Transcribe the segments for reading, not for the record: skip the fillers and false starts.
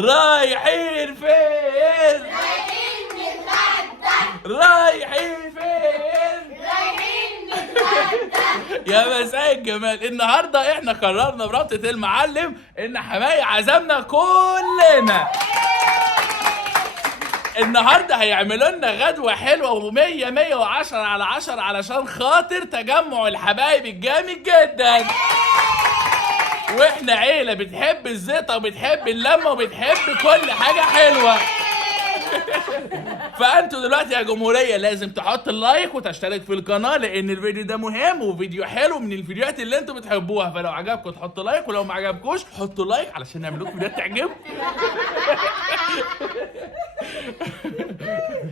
رايحين فين؟ رايحين نتغدى. رايحين فين؟ رايحين نتغدى. يا مساء الجمال. النهارده احنا قررنا برابطة المعلم ان حماية عزمنا كلنا. النهارده هيعملوا لنا غدوه حلوه و100 110 على 10 علشان خاطر تجمع الحبايب الجامد جدا. واحنا عيله بتحب الزيطه وبتحب اللمه وبتحب كل حاجه حلوه. فانتوا دلوقتي يا جمهوريه لازم تحط اللايك وتشترك في القناه لان الفيديو ده مهم وفيديو حلو من الفيديوهات اللي انتوا بتحبوها. فلو عجبكم تحطوا لايك ولو ما عجبكوش حطوا لايك علشان نعمل لكم فيديوهات تعجبكم.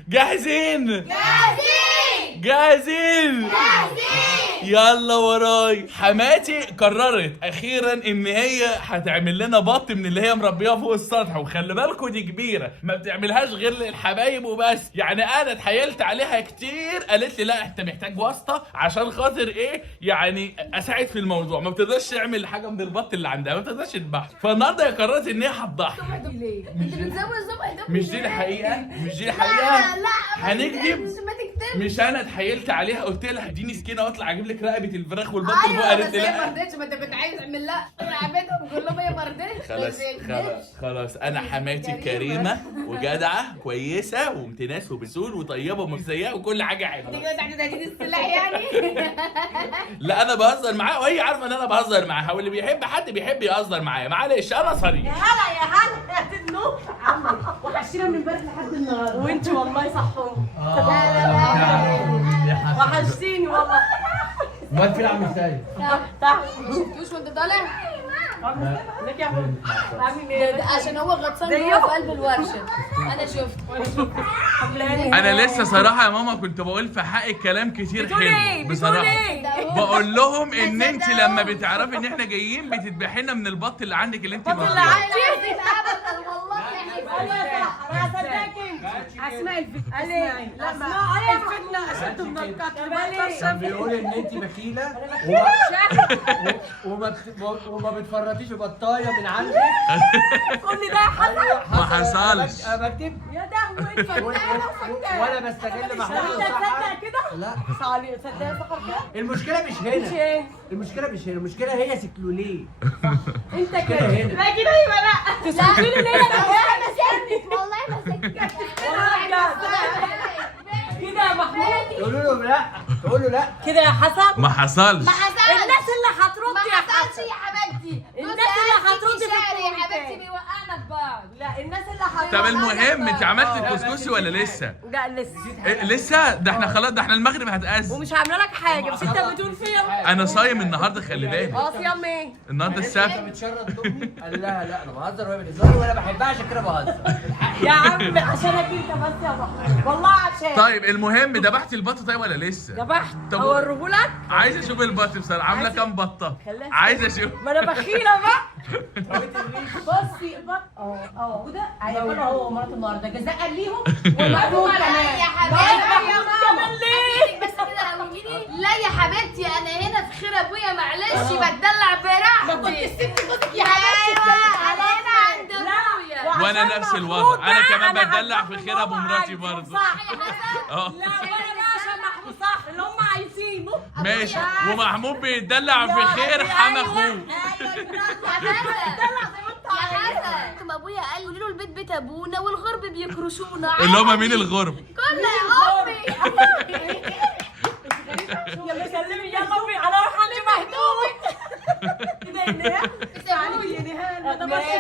جاهزين؟ جاهزين. جاهزين؟ يلا وراي. حماتي قررت اخيرا ان هي هتعمل لنا بط من اللي هي مربيها فوق السطح، وخلي بالكوا دي كبيره ما بتعملهاش غير للحبايب وبس. يعني انا اتحايلت عليها كتير، قالت لي لا انت محتاج واسطه عشان خاطر ايه يعني اساعد في الموضوع. ما بتقدرش تعمل حاجه من البط اللي عندها، ما بتقدرش تذبحه. فالنهارده هي قررت ان هي هتضحي. ليه؟ انت بتزود الصبح. مش دي الحقيقه، مش دي الحقيقه. لا هنكذب. ما تكتبش. مش انا اتحايلت عليها قلت لها اديني سكينه واطلع اجيب لك رقبه الفراخ والبط اللي فوق، ايوه قالت بس لي هي ما لا. رضتش. ما انت عايز تعمل لها رقبتهم كلهم، هي ما رضتش. خلاص انا حماتي كريمه وجدعه كويسه وامتناس وبسول وطيبه ومزيقه وكل حاجه انت حلوه. كده تحت تهديد السلاح يعني. لا انا بهزر معاها وهي عارفه ان انا بهزر معاها، واللي بيحب حد بيحب يهزر معايا. معلش انا صريح. هلا يا هلا يا تنو وحشينا من امبارح لحد النهارده وانت والله صحون. وحشتيني والله. امال فين عم سايب؟ تحت شفتوش وانت طالع؟ ازيك يا اخويا؟ عامل ايه؟ ده عشان هو غطسان جوه في قلب الورشه. انا شفت. انا لسه صراحه يا ماما كنت بقول في حقك كلام كتير بتقول حلو ايه؟ بصراحه. بقول لهم ان انت لما بتعرفي ان احنا جايين بتذبحي لنا من البط اللي عندك اللي انت البط اللي مربياه. عندي؟ والله ايوه صح انا هصدقك انت. اسمعي الفتنه. لا اسمعي الفتنه اشد من القتل. كان بيقول ان انت بخيله وما بتفرطيش بطايه من عندك. كل ده حصل؟ ما حصلش. انا بكتب يا دهوي وانا بستغل محمود انت تصدق كده؟ لا صالح تصدق سحر كده؟ المشكله مش هنا. المشكله مش هنا، المشكله هي سكلوليه. انت كده كده هنا. لا كده يبقى لا تسكتيني ليه؟ انا سكت والله ما سكت. كده يا محمود تقولوا له لا، تقول له لا. كده يا حسن ما حصلش. ما حصلش. الناس اللي هترد ما يا حصلش حسن يا حبيبتي. الناس اللي هترد في الشعر يا الكومنتات. حبيبتي بيوقعنا ببعض. لا الناس اللي هترد. طب المهم انت عملت الكسكسي ولا لسه؟ لا لسه إيه لسه؟ ده احنا خلاص، ده احنا المغرب هتأذن. ومش عامله لك حاجه بس انت بتقول فيا. انا صايم النهارده خلي بالك. صيام ايه؟ النهارده انت السبت. بتشرط امي؟ قال لها لا انا بهزر وهي بتهزر وانا بحبها عشان كده بهزر. يا عم عشانك انت بس يا محمود والله عشان. طيب المهم ذبحتي البط طيب ولا لسه؟ ذبحت طب اوريهولك. عايز اشوف البط بصراحه، عامله كام بطه؟ خليها عايز اشوف. ما انا بخيله بقى. بصي بقى وده هياكلوا هو ومراته النهارده جزاء ليهم ومحمود كمان. يا حبيبتي محمود كمان ليه؟ بس كده قوميني. لا يا حبيبتي انا هنا في خير ابويا معلش بتدلع براحتي. ما كنت سبت جوزك يا ايوه حبيبتي. انا هنا عند ابويا. وانا وعشان نفس محمود الوضع، انا بقى كمان أنا بتدلع هدفع في اللي خير ابو هم مراتي عايزينه، برضه. صح يا حسن. اه لا وانا بقى عشان محمود صح اللي هم عايزينه. ماشي. ومحمود بيتدلع في خير حما اخوه. يا حسن كم ابويا قال قولي له البيت بيت ابونا والغرب بيكرشونا. اللي هم مين الغرب؟ كل يا امي. يلا سلمي يا امي انا اروح عند محمود. كده يا نهال اسمعي يا نهال ده ماشي.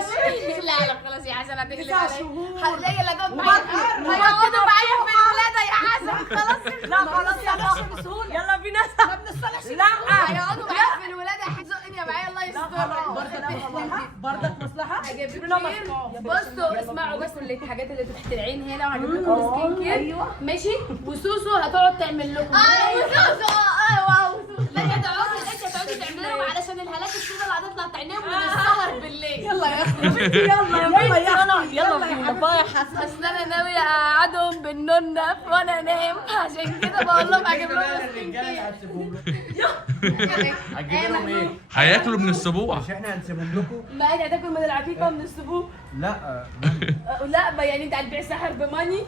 لا لا خلاص يا حسن هتغلب 9 عليا. شهور. لا يلا جاوب معايا. هيقعدوا معايا في الولاده يا حسن. خلاص لا خلاص يا باشا بسهوله يلا بينا. ما بنصلحش. لا هيقعدوا معايا في الولاده. زقني معايا الله يستر. برضك مصلحه. هجيب لكم بصوا اسمعوا بس الحاجات اللي تحت العين هنا وهجيب لكم سكين كير. ايوه ماشي. وسوسو هتقعد تعمل لكم. وسوسو ايوه وسوسو. لا تقعدي تعملوا علشان الهالات السوداء اللي هتطلع تعينيهم من السهر بالليل. يلا يا اختي. يلا يا بنتي يلا بينا باي يا حسن. اصل انا ناويه اقعدهم بالنونه وانا نايم عشان كده بقول لهم هجيب لهم سكين كير. هتجيب لهم ايه؟ هياكلوا من السبوع. مش احنا هنسيبهم لكم؟ ما انت هتاكل من العقيقه ومن السبوع؟ لا لا ما يعني انت هتبيع سحر بماني؟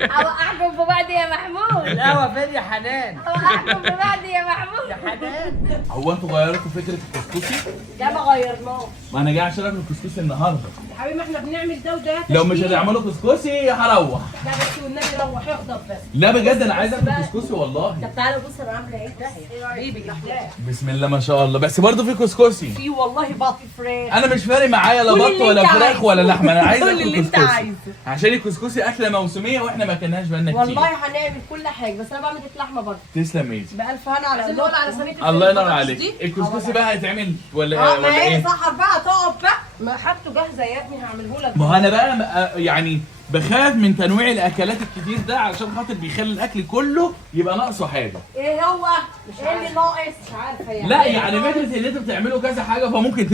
اوقعكم في بعض يا محمود. القهوة فين يا حنان؟ اوقعكم في بعض يا محمود. يا حنان هو انتوا غيرتوا فكره الكسكسي؟ ده ما غيرناه ما انا جاي عشان اكل كسكسي النهارده. يا حبيبي ما احنا بنعمل ده وده لو مش تشكيل. هتعملوا كسكسي هروح. لا بس والنبي روح يخطب بس. لا بجد انا عايز اكل كسكسي والله. طب تعالى بص انا عامله ايه ده حبيبي الاحلام. بسم الله ما شاء الله، بس برضه في كسكسي. في والله بط فراخ. انا مش فارق معايا لا كل بط اللي ولا انت فراخ عايزه. ولا لحمه، انا عايز كل اكل اللي انت كسكسي عايزه. عشان الكسكسي اكله موسميه واحنا ما اكلناش بقالنا كتير. والله هنعمل كل حاجه بس انا بعمل لحمه برضه. تسلم ايدي. بألف هنا على نقول على صينيه الله ينور البطاطس عليك. دي. الكسكسي بقى هيتعمل ولا ما ولا هي ايه؟ سحر بقى تقعد بقى ما حاجته جاهزه يا ابني هعمله لك. ما هو انا بقى يعني بخاف من تنويع الاكلات الكتير ده علشان خاطر بيخلي الاكل كله يبقى ناقصه حاجه. ايه هو؟ مش ايه اللي ناقص؟ مش عارفه يعني. لا يعني فكره ان انتوا بتعملوا كذا حاجه فممكن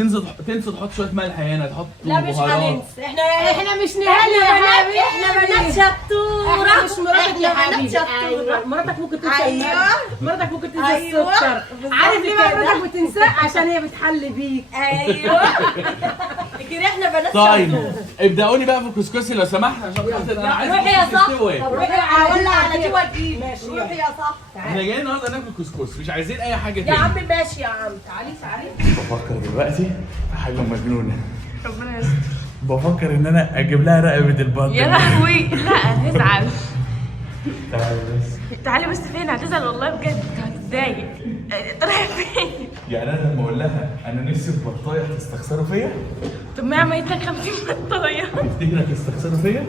تنسوا تحط شويه ملح هنا، تحط لا مش بهارات. هننسى احنا مش نهالي يا حبيبي. احنا بنات شطوره. احنا مش مراتك يا حبيبي. ايوه مراتك ممكن تنسى أيوة. مراتك ممكن تنسى أيوة. السكر. عارف ليه بقى مراتك بتنساه؟ عشان هي بتحل بيك. ايوه لكن احنا بنات طيب شطوره. ابدأوني بقى في الكسكسي لو سمحت عشان خاطر انا عايز روحي يا الكسكسي صاح. يستوي. طب روحي ولا على دي ودي. ماشي روحي يا صاح. احنا جايين النهارده ناكل كسكسي مش عايزين اي حاجه يا تاني. عم ماشي يا عم تعالي تعالي. بفكر دلوقتي في حاجه مجنونه. ربنا يستر. بفكر ان انا اجيب لها رقبه البط. يا لهوي لا هتزعل. تعالي بس. تعالي بس فين هتزعل والله بجد هتتضايق. رايح فين؟ يعني انا لما اقول لها انا نفسي في بطايه هتستخسروا فيا؟ طب ما عملت لك 50 بطايه. تفتكر هتستخسروا فيا؟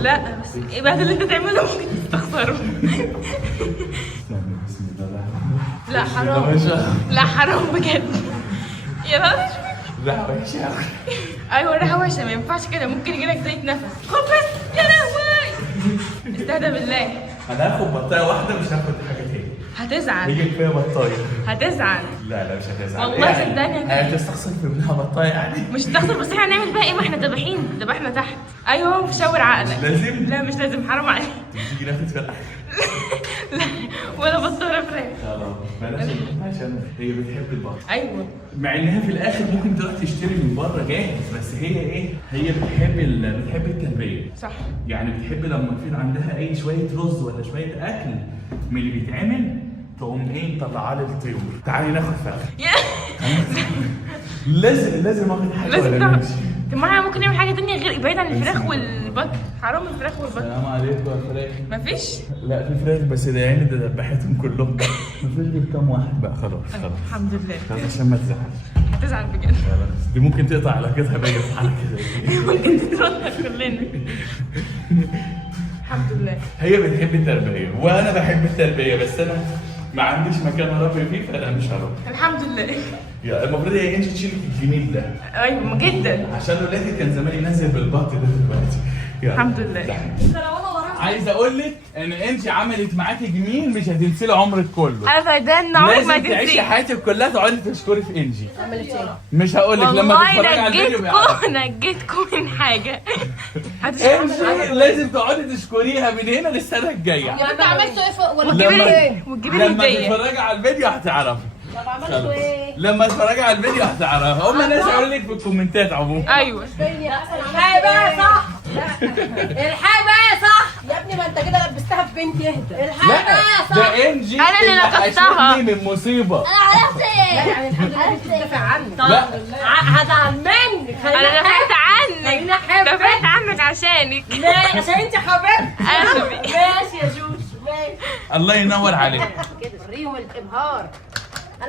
لا بس ايه بعد اللي انت تعمله ممكن تستخسره. استنى بسم الله الرحمن لا الرحيم. حرام لا حرام بجد. يا لا لا وحشه قوي. ايوه الريحه وحشه ما ينفعش كده ممكن يجيلك زيت نفس. خد بس يا لهوي استهدى بالله. انا هاخد بطايه واحده مش هاخد حاجه تاني. هتزعل هي كفايه بطايه. هتزعل لا لا مش هتزعل. والله يعني صدقني. هتستخسر في ابنها بطايه يعني. مش هتخسر بس احنا هنعمل بقى ايه ما احنا ذبحنا تحت. ايوه شاور عقلك. لازم؟ لا مش لازم حرام عليك. تيجي ناخد في الاكل. لا ولا بطاره فراخ. خلاص بلاش عشان هي بتحب البط. ايوه مع انها في الاخر ممكن تروح تشتري من بره جاهز بس هي ايه؟ هي بتحب التربيه. صح. يعني بتحب لما يكون عندها اي شويه رز ولا شويه اكل من اللي بيتعمل تقوم ايه مطلعاه للطيور. تعالي ناخد فراخ. لازم اخد حاجه لازم ولا نعمل. نمشي؟ طب ما احنا ممكن نعمل حاجه تانية غير بعيد عن الفراخ والبط. حرام الفراخ والبط. السلام عليكم يا فراخ. مفيش. لا في فراخ بس ده يعني ده ذبحتهم كلهم. مفيش غير كام واحد بقى خلاص. الحمد لله. خلاص عشان ما تزعلش. هتزعل بجد. خلاص دي ممكن تقطع علاقتها بيا في حركه زي دي. ممكن تتردد كلنا. الحمد لله. هي بتحب التربيه وانا بحب التربيه بس انا ما عنديش مكان اربي فيه فانا مش هربي. الحمد لله. يا المفروض هي انت تشيلك الجميل ده ايوه جدا. عشان ولادي كان زماني نازل بالبط ده دلوقتي. يلا. الحمد لله. عايز اقول لك ان انت عملت معاكي جميل مش هتنسي له عمرك كله. ابدا عمرك ما لازم تعيشي تنسي. حياتك كلها تقعدي تشكري في انجي. عملت ايه؟ مش هقول لك لما والله تتفرجي على الفيديو بيعرف. نجيتكم من حاجه. انجي لازم تقعدي تشكريها من هنا للسنه الجايه. انت عملتوا ايه فوق ولا وتجيبي لما- لي وتجيبي لي لما هديه. تتفرجي على الفيديو هتعرفي. طب عملتوا ايه؟ لما تتفرجي على الفيديو هتعرفي. هم الناس هيقولوا لك في الكومنتات عموما. ايوه الحقي بقى صح. الحقي بقى صح. يا ابني ما انت كده لبستها في بنتي اهدى. الحقي بقى لا صح. ده انجي أنا اللي لقطتها. حشتني من مصيبه. انا عرفت ايه؟ يعني الحمد لله انت بتدافع عني. لا هزعل منك. انا دافعت عنك خلينا حبة. دافعت عنك عشانك. ماشي عشان انت حبيبتي. قلبي. ماشي يا جوش ماشي. الله ينور عليك. كده وريهم الابهار.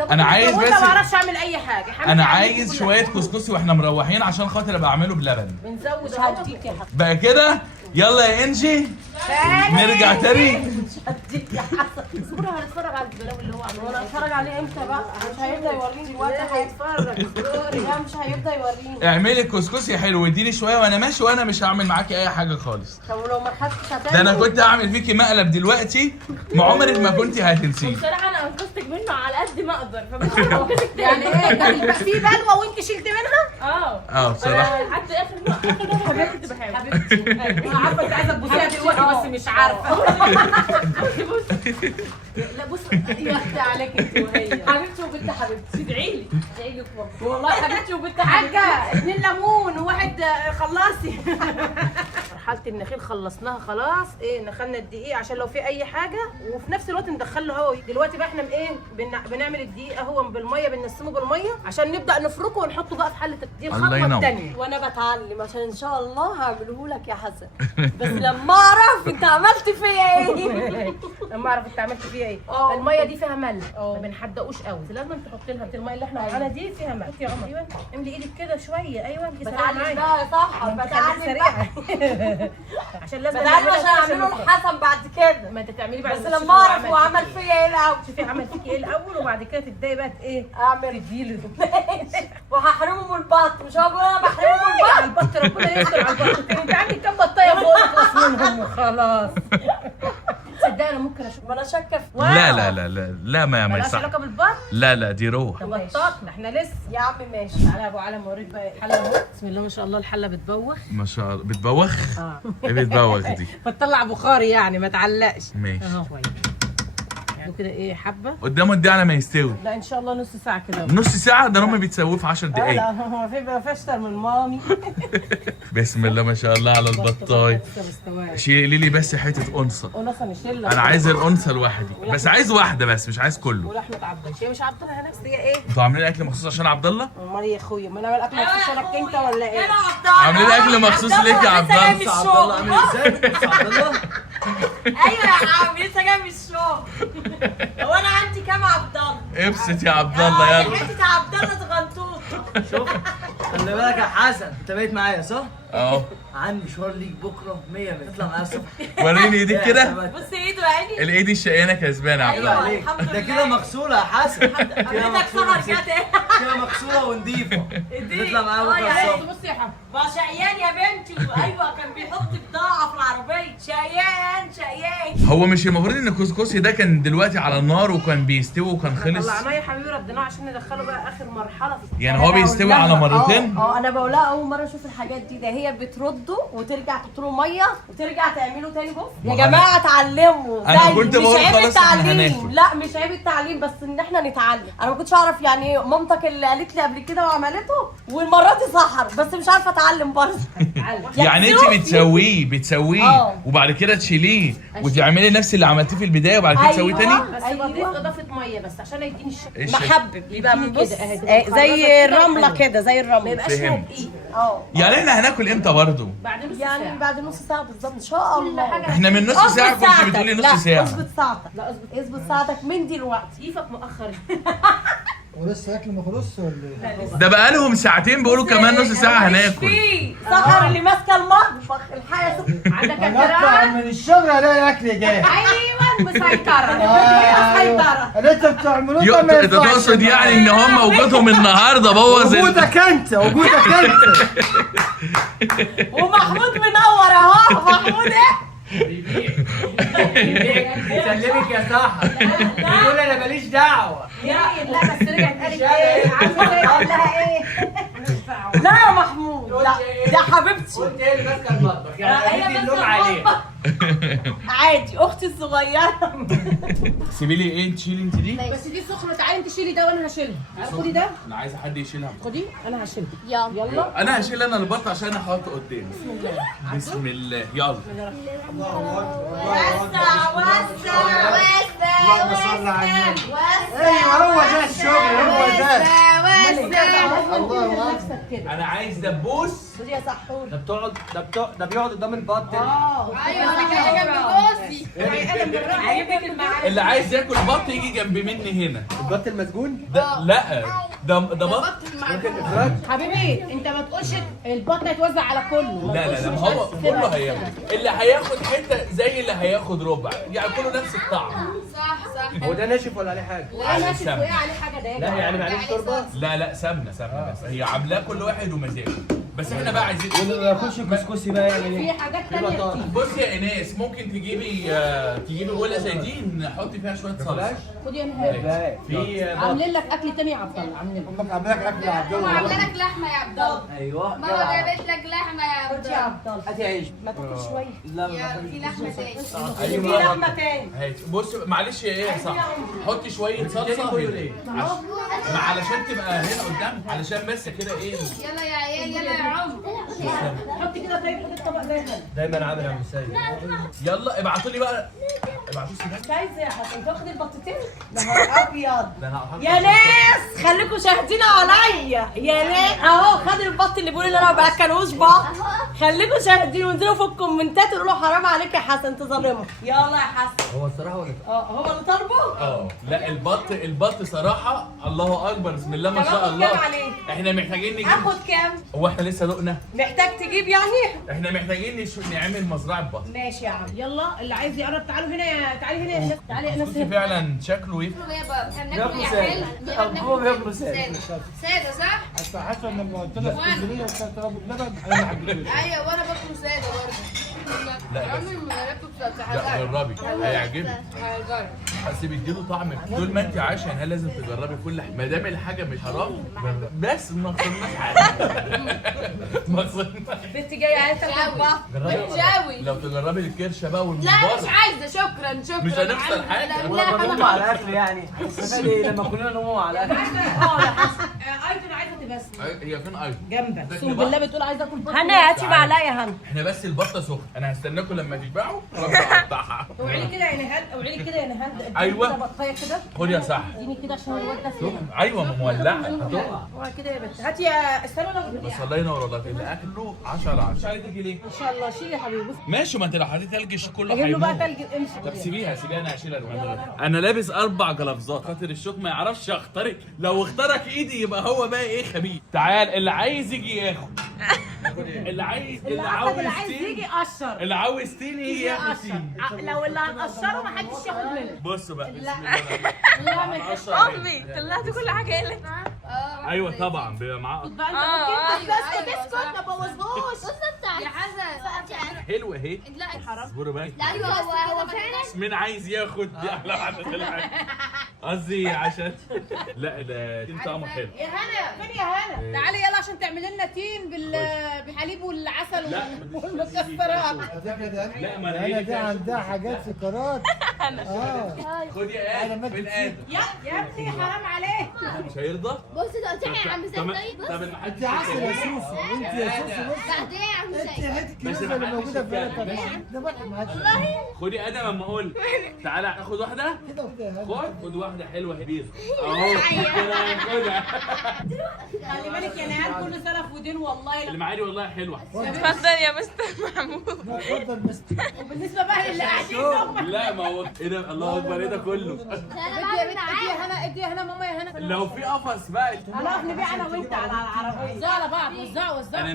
كنت أنا عايز متجوزة بس- ما اعرفش اعمل اي حاجه. حمد انا عليكم عايز كل شويه حاجة. كسكسي واحنا مروحين عشان خاطر ابقى اعمله بلبن. بنزود هديك يا حسن. بقى كده يلا يا انجي نرجع تاني. هديك يا حسن. صبري هنتفرج على البلاوي اللي هو عامله. وانا هتفرج عليه امتى بقى؟ مش هيبدا يوريني دلوقتي هيتفرج. لا مش هيبدا يوريني. اعملي كسكسي حلو اديني شويه وانا ماشي وانا مش هعمل معاكي اي حاجه خالص. طب ولو ما خدتش هتعمل. ده انا كنت هعمل فيكي مقلب دلوقتي ما عمرك ما كنت هتنسيه. بصراحه انا انقذتك منه على قد ما بهزر يعني ايه ده في بلوه وانت شلت منها؟ بصراحه حتى اخر حاجات كنت بحبها. حبيبتي انا عارفه انت عايزه تبوسيها دلوقتي بس مش عارفه. لا بص يا اختي عليك انت وهي حبيبتي وبنت حبيبتي. ادعي لي والله حبيبتي وبنت حاجه 2 ليمون وواحد خلصي. مرحله النخيل خلصناها خلاص. ايه نخلنا الدقيق عشان لو في اي حاجه وفي نفس الوقت ندخل له هوا. دلوقتي بقى احنا ايه بنعمل الدقيق اهو بالميه بنسمه بالميه عشان نبدا نفركه ونحطه بقى في حله دي الخطوه الثانيه. وانا بتعلم عشان ان شاء الله هعمله لك يا حسن بس لما اعرف انت عملت فيا ايه. لما اعرف انت عملت فيها ايه. الميه دي فيها ملح ما بنحدقوش قوي لازم تحط لها الميه اللي احنا عملناها دي فيها ملح. يا قمر ايوه املي ايدك كده شويه. ايوه انت سريعه معايا بقى صح بتعلم سريعه عشان لازم بتعلم عشان اعمله لحسن بعد كده. ما انت تعملي بعد بس لما اعرف هو عمل فيا ايه الاول. شوفي عمل فيكي ايه الاول وبعد كده تبداي بقى ايه اعمل تديله وهحرمه من البط. مش هقول انا بحرمه من البط. على البط ربنا يستر على البط. انت عندك كام بطايه فوق خلاص منهم وخلاص. تصدقي انا ممكن اشوف. ما انا شاكه في لا لا لا لا لا ما مالهاش يصح. علاقه بالبط. لا لا دي روح. ده بطاطنا احنا لسه. يا عم ماشي. تعالى يا ابو علم اوريك بقى الحله اهو. بسم الله ما شاء الله الحله بتبوخ. ما شاء الله بتبوخ. ايه بتبوخ دي؟ بتطلع بخاري يعني ما تعلقش. ماشي اهو كده ايه حبه. قدامه قد ايه على ما يستوي؟ لا ان شاء الله نص ساعه كده. نص ساعة؟ ده امي بتسويه في 10 دقايق. لا هو في اشطر من مامي. بسم الله ما شاء الله على البطايه. شيلي لي بس حتة أنثى. ونصا نشيلها. أنا عايز الأنثى لوحدي، بس عايز واحدة بس مش عايز كله. ولحمه عبد هي مش عبد الله نفس هي ايه؟ انتوا عاملين أكل مخصوص عشان عبد الله؟ امال ايه يا اخويا؟ ما انا بعمل اكل مخصوص عشانك انت ولا ايه؟ عاملين أكل مخصوص ليك يا عبد الله. بص عبد الله عامل ازاي؟ بص عبد الله ايوه يا عم لسه جاي من الشغل. هو انا عندي كام عبد الله؟ ابسط يا عبد الله يلا. حته عبد الله صغنطوط. شوف خلي بالك يا حسن انت بقيت معايا صح؟ أهو عندي مشوار ليك بكره 100 تطلع معايا الصبح. وريني إيديك كده. بص ايده يا عيني. الإيد الشقيانة كسبانة يا عبد أيوة. الله. عليك الحمد ده لله. كده مغسوله يا حسن. كده حضرتك سهر مغسوله جت ايه؟ كده مغسوله ونضيفه. تطلع معايا بكره يا الصبح. بص يا حبيبي ما شقيان يا بنتي. ايوه كان بيحط بضاعه في العربيه. شقيان. هو مش المفروض إن الكسكسي ده كان دلوقتي على النار وكان بيستوي وكان خلص؟ طلعناه يا حبيبي رديناه عشان ندخله بقى اخر مرحله. يعني هو بيستوي على مرتين؟ انا بقول لها اول مره اشوف الحاجات دي. ده هي بترده وترجع تحط له ميه وترجع تعمله تاني. بص يا جماعه اتعلموا. أنا كنت بقول مش عيب خلاص إحنا التعليم. هناكل. لا مش عيب التعليم بس ان احنا نتعلم. انا ما كنتش اعرف يعني مامتك اللي قالت لي قبل كده وعملته والمره دي سحر بس مش عارفه اتعلم برضه. يعني انت بتسويه اه. وبعد كده تشيليه وتعملي نفس اللي عملتيه في البدايه وبعد كده تسويه تاني؟ بس أيوة. بضيف اضافه ميه بس عشان يديني الشكل. محبب يبقى من بص زي الرمله كده زي الرمله. ما يبقاش فيها فهمت. دقيق. يعني احنا هناكل امتى برضه؟ بعد نص يعني ساعه. بعد نص ساعه بالظبط ان شاء الله. احنا من نص ساعه كنت بتقولي نص ساعه. اظبط ساعتك. لا اظبط اظبط ساعتك من دلوقتي. ايفك مؤخر. ولسه اكل ما خلصش ولا ايه؟ ده بقالهم ساعتين بيقولوا كمان نص ساعه هناكل. في سحر اللي ماسكه المطبخ الحياه عندك اطلع الدراع. من الشغل الاقي اكل جاهز. ايوه مسيطره. مسيطره. اللي انتوا بتعملوه ده ما انت ينفعش. تقصد يعني ان هم وجودهم النهارده بوظ وجودك انت وجودك انت. ومحمود منور اهو. محمود ايه؟ يسلمك يا سحر. يقول انا ماليش دعوه. لا بس رجعت قالت ايه؟ عارفه قال لها ايه؟ لا يا محمود لا ده حبيبتي. قلت ايه اللي ماسكه المطبخ؟ يعني هي ادي اللوم ماسكة عليها. المطبخ. عادي اختي الصغيره. سيبي لي ايه تشيلي انت دي؟ بس دي سخنه. تعالي انت شيلي ده وانا هشيلها. خدي ده انا عايز حد يشيلها. خدي انا هشيلها. يلا. انا هشيل انا البط عشان احطه قدامي. بسم الله يلا. اللهم صل على النبي. ايوه هو ده الشغل هو ده. الله نفسك كده. انا عايز دبوس. خدي يا سحور. ده بيقعد قدام البط. ايوه انا كده جنب جوزي. اللي عايز ياكل بط يجي جنب مني هنا. البط المسجون. لا ده بط. حبيبي انت ما تقولش البط هيتوزع على كله. لا لا لا ما هو كله هياخد. اللي هياخد حته زي اللي هياخد ربع يعني كله نفس الطعم. هو ده ناشف ولا عليه حاجه؟ لا ناشف وقع عليه حاجه ده. لا يعني معلش شوربه. لا لا سمنه بس هي عاملاه كل واحد ومزاجه. بس احنا بقى عايزين واللي ما ياكلش كسكسي بقى يعمل في ايه؟ حاجات تانية كتير. بصي يا ايناس، ممكن تجيبي بوله زي دي نحط فيها شويه صلصه. خد يا نهاد. في عاملين لك اكل تاني يا عبد الله، عاملين لك. امك عامله لك اكل يا عبد ماما الله. عامله لك لحمه يا عبد الله. ايوه ماما جابت لك لحمه يا عبد خد يا الله. عبد الله. هاتي عيش. ما تاكل شويه. لا ما يا باكلش. في لحمه تاني. في لحمه تاني. هات بص معلش يا ايه يا صاحبي، حطي شويه صلصه هنا علشان تبقى هنا قدام، علشان بس كده ايه. يلا يا عيال يلا يا عمر. حط كده طيب، خد الطبق ده هنا. دايما عامل يا عم سيد. يلا ابعتوا لي بقى، ابعتوا لي مش عايز يا حسن تاخد البطتين؟ نهار ابيض. ده انا هحط يا ناس خليكم شاهدين عليا يا ناس. اهو خد البط اللي بيقول ان انا ما باكلوش بط. خليكم شاهدين وانزلوا في الكومنتات وقولوا حرام عليك يا حسن تظلمه. يلا يا حسن. هو الصراحه ولا هو اللي طالبه؟ لا البط صراحه الله اكبر بسم الله ما شاء الله. كام عليه؟ احنا محتاجين نجيب. اخد كام؟ هو احنا لسه دقنا؟ محتاج تجيب يعني؟ احنا محتاجين نعمل مزرعه بط. ماشي يا عم. يلا اللي عايز يقرب تعالوا هنا يا تعالي هنا يا ناس. تعالي يا ناس بصي هنا. فعلا شكله ايه. يا بابا احنا بناكل يا بياكلوا حلو. سادة. أبوه بياكلوا سادة. ساده صح؟ حتى حسن لما قلت لك اسكندريه وكانت ابو اللبن انا ما حبيتهاش. ايوه وانا باكل ساده برضه. لا، بس- عمري ما باكل ساده. لا جربي هيعجبك. هجرب. بس بيديله طعم. طول ما انت عايشه هنا لازم تجربي كل حاجه، ما دام الحاجه مش حرام بس ما خسرناش حاجه. ما خسرناش. بنت جايه عايزه تاكل بط. بتجاوي. لو تجربي الكرشه بقى لا والممبار مش عايزه شكرا شكرا. مش هنخسر حاجة. لا هو لا نقوم على الاكل يعني. استفاد ايه لما كلنا نقوم على الاكل؟ يا حسن. ايتون عايزه تبسم هي فين ايضا؟ جنبك. ده اقسم كده بالله بقى. بتقول عايزه اكل بط. هنا هاتي تعالي. معلقه يا هنا. احنا بس البطه سخنه، انا هستناكم لما تشبعوا وابدا اقطعها. اوعي لي كده يا نهاد، اوعي لي كده يا نهاد. اديني أيوة. كده بطايه كده. خد يا صاحبي. اديني كده عشان الواد ده سخن. ايوه مولعه هتقع. اوعي كده يا بنت. هاتي يا استنى انا بس الله ينور الله، اللي اكله 10 على 10. مش عايز تيجي ليه؟ ان شاء الله. شيل يا حبيبي. بص ماشي، ما انت لو حطيت ثلج كله اجيب له بقى هيموت. تلج. امشي. طب سيبيها انا هشيلها انا لابس 4 جلافزات خاطر الشوك ما يعرفش يخترق، لو اخترق ايدي يبقى هو بقى ايه خبيث. تعال اللي عايز يجي ياخد. اللي عايز اللي عايز يجي تين، يقشر. اللي عاوز تين يجي ياخد يقشر. تين. لو اللي هنقشره ما حدش ياخد منه. بص بقى بسم لا من الله. امي طلعت كل حاجه لك. ايوه طبعا بيبقى معاه بقى انت آه. ممكن اسكت اسكت ما بوظهوش. يا حسن. حلوه اهي. لا حرام. اصبروا بقى. ايوه هو فعلا. مين عايز ياخد دي احلى واحده طلعت. قصدي عشان لا التين طعمه حلو. يا هنا فين يا هنا؟ تعالي يلا عشان تعملي لنا تين بالحليب والعسل لا. والمكسرات. لا ما انا دي عندها حاجات سكرات. خد يا ادم فين ادم. يا ابني حرام عليك. مش هيرضى. بص دلوقتي يا عم سيد طب طيب بص. طب انت عسل يا سوسو، انت يا سوسو بص. بعدين يا عم انت سيد. هاتي الكنيسه اللي موجوده في بلدك. ده بقى معاك خدي ادم اما اقول تعالى خد واحده. كده وكده يا هادي. خد واحده حلوه كبيره اهو كده خدها. خلي بالك يا نهار كله سلف ودين والله. اللي معايا دي والله حلوه. اتفضل يا مستر محمود. لا، اتفضل مستر. وبالنسبه بقى للي قاعدين هم. لا ما هو ايه ده الله اكبر ايه ده كله. ادي يا بنت ادي يا هنا ادي يا هنا ماما يا هنا. لو في قفص بقى. هنقف نبيع انا وانت على العربيه. وزعوا على بعض وزعوا. انا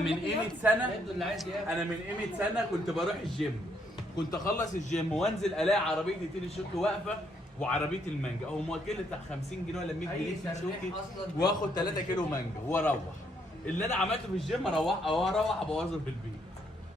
من قيمه سنه كنت بروح الجيم، كنت اخلص الجيم وانزل الاقي عربيه تين الشوكي واقفه وعربيه المانجا او موكله بتاع 50 جنيه ولا 100 جنيه في الشوكي، واخد 3 كيلو مانجا واروح. اللي انا عملته في الجيم اروح ابوظه في البيت.